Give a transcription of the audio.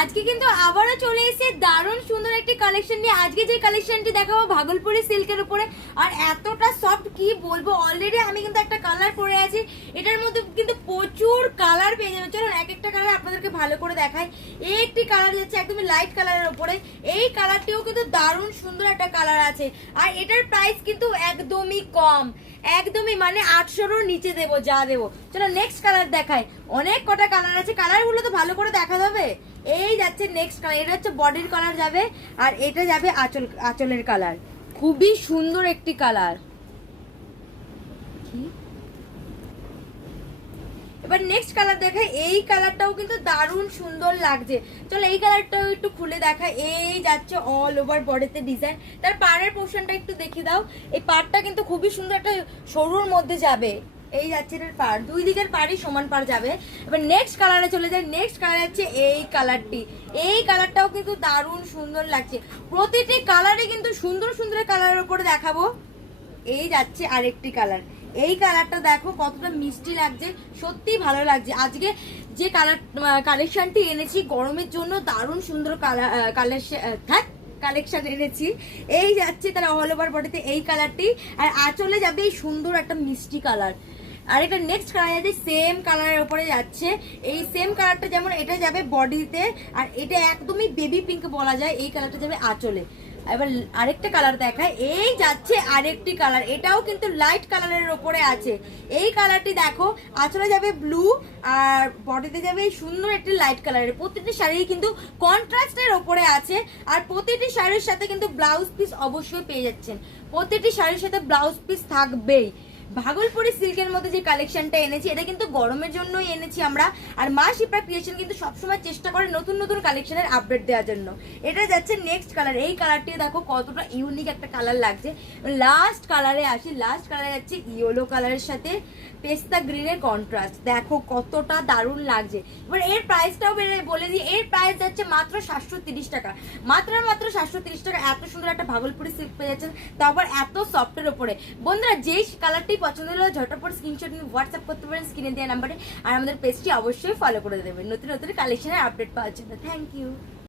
আজকে কিন্তু আবারও চলে এসেছে দারুণ সুন্দর একটি কালেকশন নিয়ে। আজকে যে কালেকশনটি দেখাবো ভাগলপুরি সিল্কের উপরে, আর এতটা সফট কি বলবো। অলরেডি আমি কিন্তু একটা কালার পরে আছি, এটার মধ্যে কিন্তু প্রচুর কালার পেয়ে যাবেন। চলুন এক একটা কালার আপনাদেরকে ভালো করে দেখাই। এই একটি কালার যাচ্ছে একদমই লাইট কালারের উপরে, এই কালারটিও কিন্তু দারুণ সুন্দর একটা কালার আছে। আর এটার প্রাইস কিন্তু একদমই কম, একদমই মানে 800-র নিচে দেবো যা দেবো। চলো নেক্সট কালার দেখাই। অনেক কটা কালার আছে, কালারগুলো তো ভালো করে দেখা যাবে। এই যাচ্ছে নেক্সট কালার, এটা হচ্ছে বডির কালার যাবে, আর এটা যাবে আঁচলের কালার। খুবই সুন্দর একটি কালার। এবার নেক্সট কালার দেখাই। এই কালারটাও কিন্তু দারুণ সুন্দর লাগছে। চলো এই কালারটাও একটু খুলে দেখাই। এই যাচ্ছে অল ওভার বডিতে ডিজাইন, তার পাড়ের পোর্শনটা একটু দেখিয়ে দাও। এই পাড়টা কিন্তু খুবই সুন্দর একটা সরুর মধ্যে যাবে। এই যাচ্ছে এটার পাড়, দুই দিকের পাড়ই সমান পাড় যাবে। এবার নেক্সট কালারে চলে যায়। নেক্সট কালার হচ্ছে এই কালারটি। এই কালারটাও কিন্তু দারুণ সুন্দর লাগছে। প্রতিটি কালারই কিন্তু সুন্দর সুন্দর কালারের উপরে দেখাবো। এই যাচ্ছে আরেকটি কালার। এই কালারটা দেখো কতটা মিষ্টি লাগছে, সত্যি ভালো লাগছে। আজকে যে কালেকশনটি এনেছি গরমের জন্য দারুণ সুন্দর কালেকশন এনেছি। এই যাচ্ছে তারা অল ওভার বডিতে এই কালারটি, আর আঁচলে যাবে এই সুন্দর একটা মিষ্টি কালার। আর এটা নেক্সট কালার যাচ্ছে সেম কালারের উপরে যাচ্ছে। এই সেম কালারটা যেমন এটা যাবে বডিতে, আর এটা একদমই বেবি পিঙ্ক বলা যায়। এই কালারটা যাবে আঁচলে। এবার আরেকটা কালার দেখায়। এই যাচ্ছে আরেকটি কালার, এটাও কিন্তু লাইট কালারের উপরে আছে। এই কালারটি দেখো, আঁচলে যাবে ব্লু আর বডিতে যাবে সুন্দর একটি লাইট কালারের। প্রতিটি শাড়ি কিন্তু কন্ট্রাস্টের ওপরে আছে, আর প্রতিটি শাড়ির সাথে কিন্তু ব্লাউজ পিস অবশ্যই পেয়ে যাচ্ছেন। প্রতিটি শাড়ির সাথে ব্লাউজ পিস থাকবেই। ভাগলপুরি সিল্কের মধ্যে যে কালেকশনটা এনেছি এটা কিন্তু গরমের জন্যই এনেছি আমরা। আর মা শিপ্রা ক্রিয়েশন কিন্তু সবসময় চেষ্টা করে নতুন নতুন কালেকশনের আপডেট দেওয়ার জন্য। এটা যাচ্ছে নেক্সট কালার। এই কালারটি দেখো কতটা ইউনিক একটা কালার লাগছে। লাস্ট কালারে আসি। লাস্ট কালারে যাচ্ছে ইয়েলো কালারের সাথে পেস্তা গ্রিনের কন্ট্রাস্ট। দেখো কতটা দারুণ লাগছে। এবার এর প্রাইসটাও বলে দিই, এর প্রাইস যাচ্ছে মাত্র 730 টাকা। মাত্র 730 টাকা এত সুন্দর একটা ভাগলপুরি সিল্ক পেয়ে যাচ্ছেন, তারপর এত সফটের ওপরে। বন্ধুরা যেই কালারটি পছন্দ হলো ঝটপট স্ক্রিনশট নিয়ে হোয়াটসঅ্যাপ করতে পারেন স্ক্রিনে দেওয়া নাম্বারে। আর আমাদের পেজটি অবশ্যই ফলো করে দেবেন নতুন নতুন কালেকশনের আপডেট পাওয়ার জন্য। Thank you.